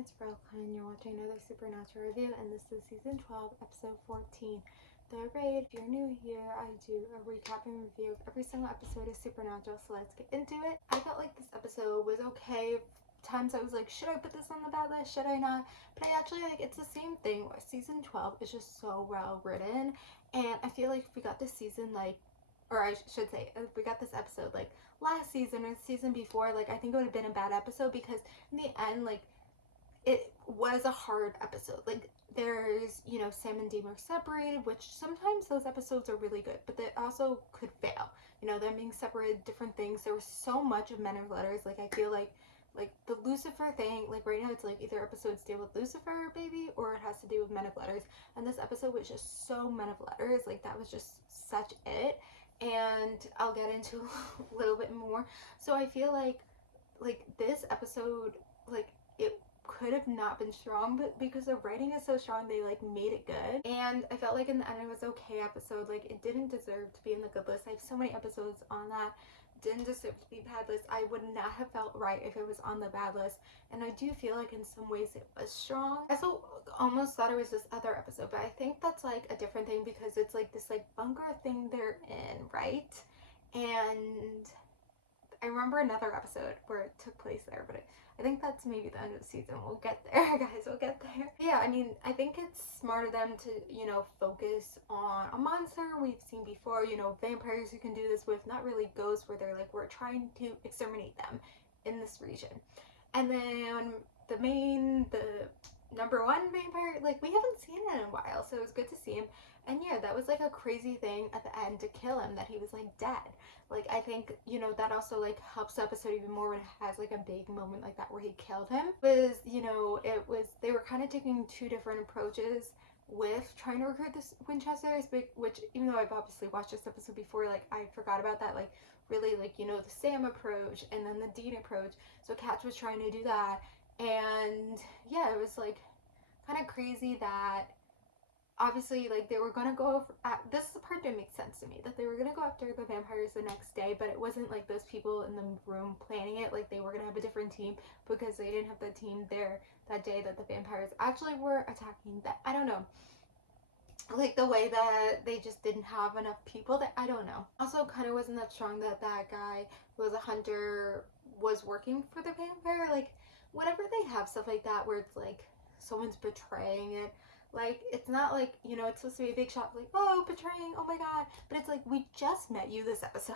it's Brooke, and you're watching another Supernatural review, and this is season 12, episode 14, The Raid. If you're new here, I do a recap and review of every single episode of Supernatural, so let's get into it. I felt like this episode was okay. Times I was like, should I put this on the bad list? Should I not? But I actually like it's the same thing. Season 12 is just so well written, and I feel like if we got this season or I should say, if we got this episode like last season or the season before, like I think it would have been a bad episode, because in the end, like, it was a hard episode. Like, there's, Sam and Dean are separated, which sometimes those episodes are really good, but they also could fail. Them being separated, different things. There was so much of Men of Letters. Like, I feel like the Lucifer thing, like right now it's like either episodes deal with Lucifer, baby, or it has to do with Men of Letters. And this episode was just so Men of Letters. Like, that was just such it. And I'll get into a little bit more. So I feel like this episode, like, it could have not been strong, but because the writing is so strong, they like made it good. And I felt like in the end it was okay episode. Like, it didn't deserve to be in the good list. I have so many episodes on that didn't deserve to be bad list. I would not have felt right if it was on the bad list, and I do feel like in some ways it was strong. I also almost thought it was this other episode, but I think that's like a different thing, because it's like this like bunker thing they're in, right? And I remember another episode where it took place there, but I think that's maybe the end of the season. We'll get there, guys. We'll get there. Yeah, I mean, I think it's smart of them to, focus on a monster we've seen before, vampires you can do this with, not really ghosts where they're like, we're trying to exterminate them in this region. And then the number one vampire, like, we haven't seen it in a while, so it was good to see him. And yeah, that was like a crazy thing at the end to kill him, that he was like dead. Like, I think, that also like helps the episode even more when it has like a big moment like that where he killed him. They were kind of taking two different approaches with trying to recruit the Winchesters, which, even though I've obviously watched this episode before, like, I forgot about that. Like, really, like, the Sam approach and then the Dean approach. So Katz was trying to do that, and yeah, it was like kind of crazy that obviously, like, they were gonna go this is the part that makes sense to me, that they were gonna go after the vampires the next day, but it wasn't like those people in the room planning it. Like, they were gonna have a different team because they didn't have the team there that day that the vampires actually were attacking. That, I don't know, like, the way that they just didn't have enough people, that I don't know. Also, kind of wasn't that strong that guy who was a hunter was working for the vampire. Like, whenever they have stuff like that where it's like someone's betraying it, like, it's not like, it's supposed to be a big shot, like, oh, betraying, oh my god, but it's like, we just met you this episode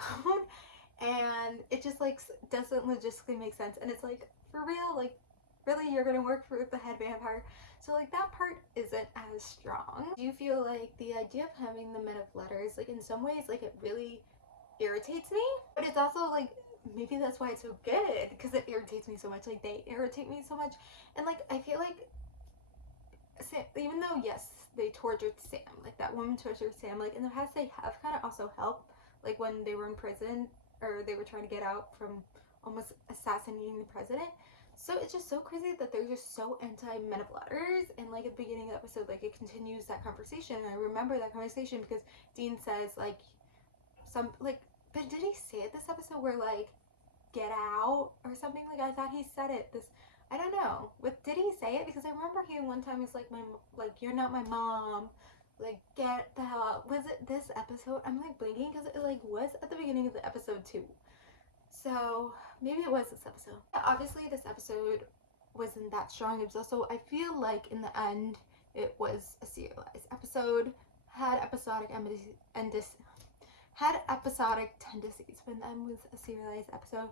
and it just like doesn't logistically make sense. And it's like, for real, like, really, you're gonna work for the head vampire? So like, that part isn't as strong. Do you feel like the idea of having the Men of Letters, like, in some ways, like, it really irritates me, but it's also like, maybe that's why it's so good, because it irritates me so much. Like, they irritate me so much. And like, I feel like Sam, even though yes, they tortured Sam, like that woman tortured Sam, like in the past they have kind of also helped, like when they were in prison, or they were trying to get out from almost assassinating the president. So it's just so crazy that they're just so anti Men of Letters. And like at the beginning of the episode, like, it continues that conversation, and I remember that conversation because Dean says like but did he say it this episode where like, get out or something? Like, I thought he said it this, I don't know. Did he say it? Because I remember hearing one time he's like, you're not my mom. Like, get the hell out. Was it this episode? I'm like blinking because it like was at the beginning of the episode too. So maybe it was this episode. Yeah, obviously this episode wasn't that strong. It was also, I feel like in the end, it was a serialized episode. Had episodic tendencies, but then was a serialized episode.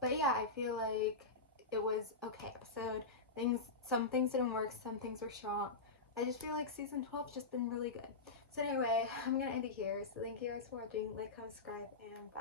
But yeah, I feel like it was okay episode. Some things didn't work, some things were strong. I just feel like season 12's just been really good. So anyway, I'm gonna end it here. So thank you guys for watching. Like, comment, subscribe, and bye.